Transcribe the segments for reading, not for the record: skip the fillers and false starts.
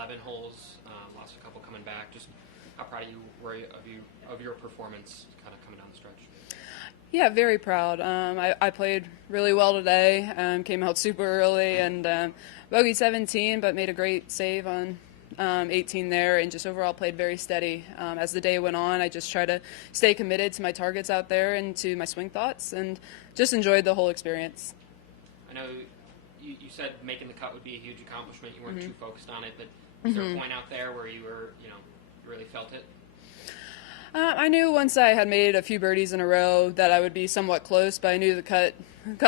11 holes, lost a couple coming back. Just how proud you were of your performance kind of coming down the stretch? Yeah, very proud. I played really well today. Came out super early and bogeyed 17, but made a great save on 18 there, and just overall played very steady. As the day went on, I just tried to stay committed to my targets out there and to my swing thoughts, and just enjoyed the whole experience. I know you said making the cut would be a huge accomplishment. You weren't too focused on it, but is there a point out there where you were, you really felt it? I knew once I had made a few birdies in a row that I would be somewhat close, but I knew the cut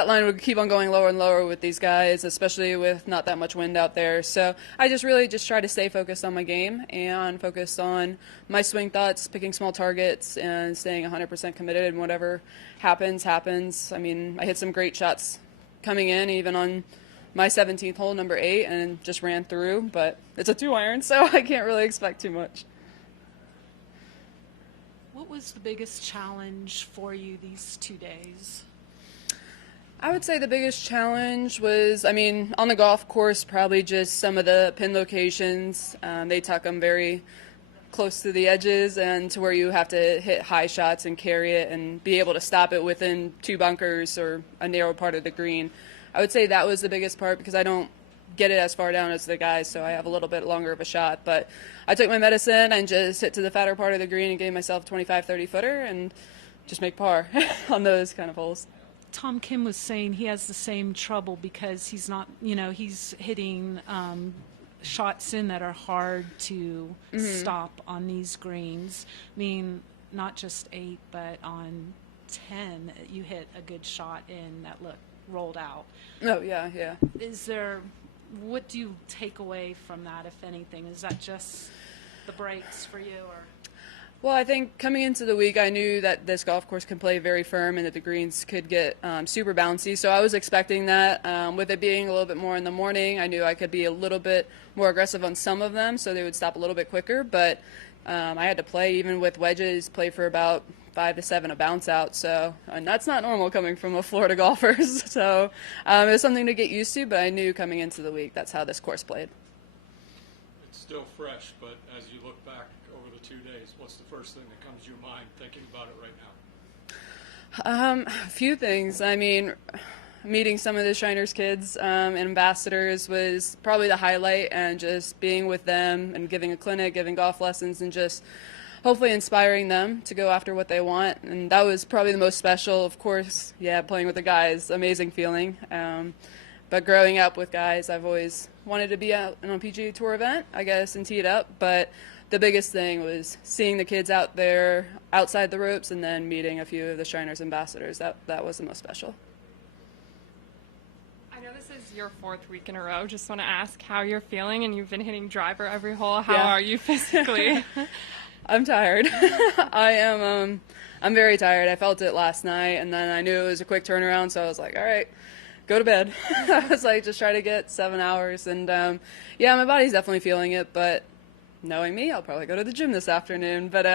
line would keep on going lower and lower with these guys, especially with not that much wind out there. So I really tried to stay focused on my game and focused on my swing thoughts, picking small targets, and staying 100% committed. And whatever happens, happens. I mean, I hit some great shots coming in, even on my 17th hole, number 8, and just ran through. But it's a 2-iron, so I can't really expect too much. What was the biggest challenge for you these 2 days? I would say the biggest challenge was, on the golf course, probably just some of the pin locations. They tuck them very close to the edges and to where you have to hit high shots and carry it and be able to stop it within 2 bunkers or a narrow part of the green. I would say that was the biggest part because I don't get it as far down as the guys, so I have a little bit longer of a shot. But I took my medicine and just hit to the fatter part of the green and gave myself a 25, 30 footer and just make par on those kind of holes. Tom Kim was saying he has the same trouble because he's not, he's hitting shots in that are hard to stop on these greens. I mean, not just 8, but on 10, you hit a good shot in that rolled out. Oh, yeah. What do you take away from that, if anything? Is that just the breaks for you, or? Well, I think coming into the week, I knew that this golf course can play very firm and that the greens could get super bouncy. So I was expecting that. With it being a little bit more in the morning, I knew I could be a little bit more aggressive on some of them, so they would stop a little bit quicker. But I had to play, even with wedges, play for about 5 to 7 a bounce out. So, and that's not normal coming from a Florida golfer. So it was something to get used to, but I knew coming into the week that's how this course played. It's still fresh, but as you look back over the 2 days, what's the first thing that comes to your mind thinking about it right now? A few things. Meeting some of the Shriners kids and ambassadors was probably the highlight, and just being with them and giving a clinic, giving golf lessons, and just hopefully inspiring them to go after what they want. And that was probably the most special. Of course, playing with the guys, amazing feeling. But growing up with guys, I've always wanted to be out on a PGA Tour event, I guess, and tee it up. But the biggest thing was seeing the kids out there outside the ropes, and then meeting a few of the Shriners ambassadors. That was the most special. I know this is your 4th week in a row. Just want to ask how you're feeling, and you've been hitting driver every hole. How are you physically? I'm tired. I'm very tired. I felt it last night, and then I knew it was a quick turnaround, so I was like, all right, go to bed. I was like, just try to get 7 hours. And my body's definitely feeling it, but knowing me, I'll probably go to the gym this afternoon. But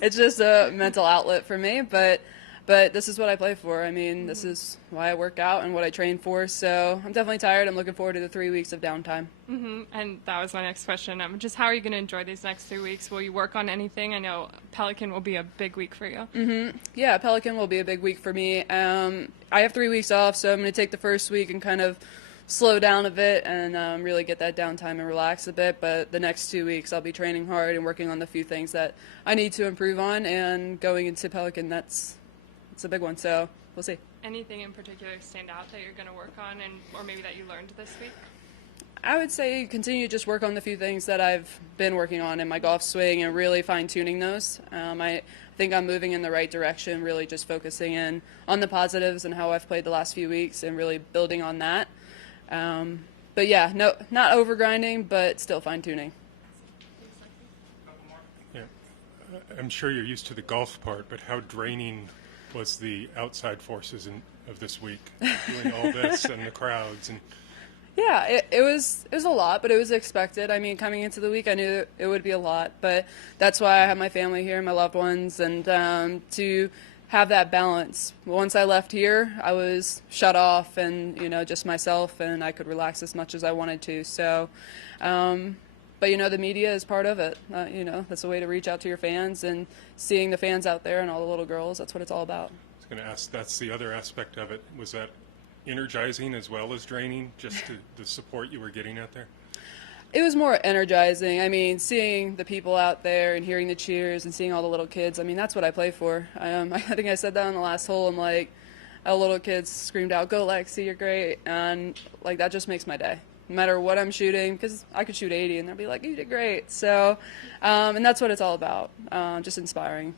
it's just a mental outlet for me. But this is what I play for. This is why I work out and what I train for. So I'm definitely tired. I'm looking forward to the 3 weeks of downtime. And that was my next question. Just how are you going to enjoy these next 3 weeks? Will you work on anything? I know Pelican will be a big week for you. Yeah, Pelican will be a big week for me. I have 3 weeks off, so I'm going to take the first week and kind of slow down a bit and really get that downtime and relax a bit. But the next 2 weeks, I'll be training hard and working on the few things that I need to improve on. And going into Pelican, it's a big one, so we'll see. Anything in particular stand out that you're going to work on, or maybe that you learned this week? I would say continue to just work on the few things that I've been working on in my golf swing and really fine-tuning those. I think I'm moving in the right direction, really just focusing in on the positives and how I've played the last few weeks and really building on that. But yeah, no, not over-grinding, but still fine-tuning. Yeah, I'm sure you're used to the golf part, but how draining was the outside forces of this week, doing all this and the crowds? And yeah, it was a lot, but it was expected. Coming into the week, I knew it would be a lot, but that's why I have my family here, my loved ones, and to have that balance. Once I left here, I was shut off and, just myself, and I could relax as much as I wanted to. So But, the media is part of it. That's a way to reach out to your fans, and seeing the fans out there and all the little girls, that's what it's all about. I was going to ask, that's the other aspect of it. Was that energizing as well as draining, just the support you were getting out there? It was more energizing. I mean, seeing the people out there and hearing the cheers and seeing all the little kids, I mean, that's what I play for. I think I said that on the last hole. I'm like, a little kids screamed out, "Go Lexi, you're great." And, like, that just makes my day. No matter what I'm shooting, because I could shoot 80 and they'll be like, "You did great." So, and that's what it's all about, just inspiring.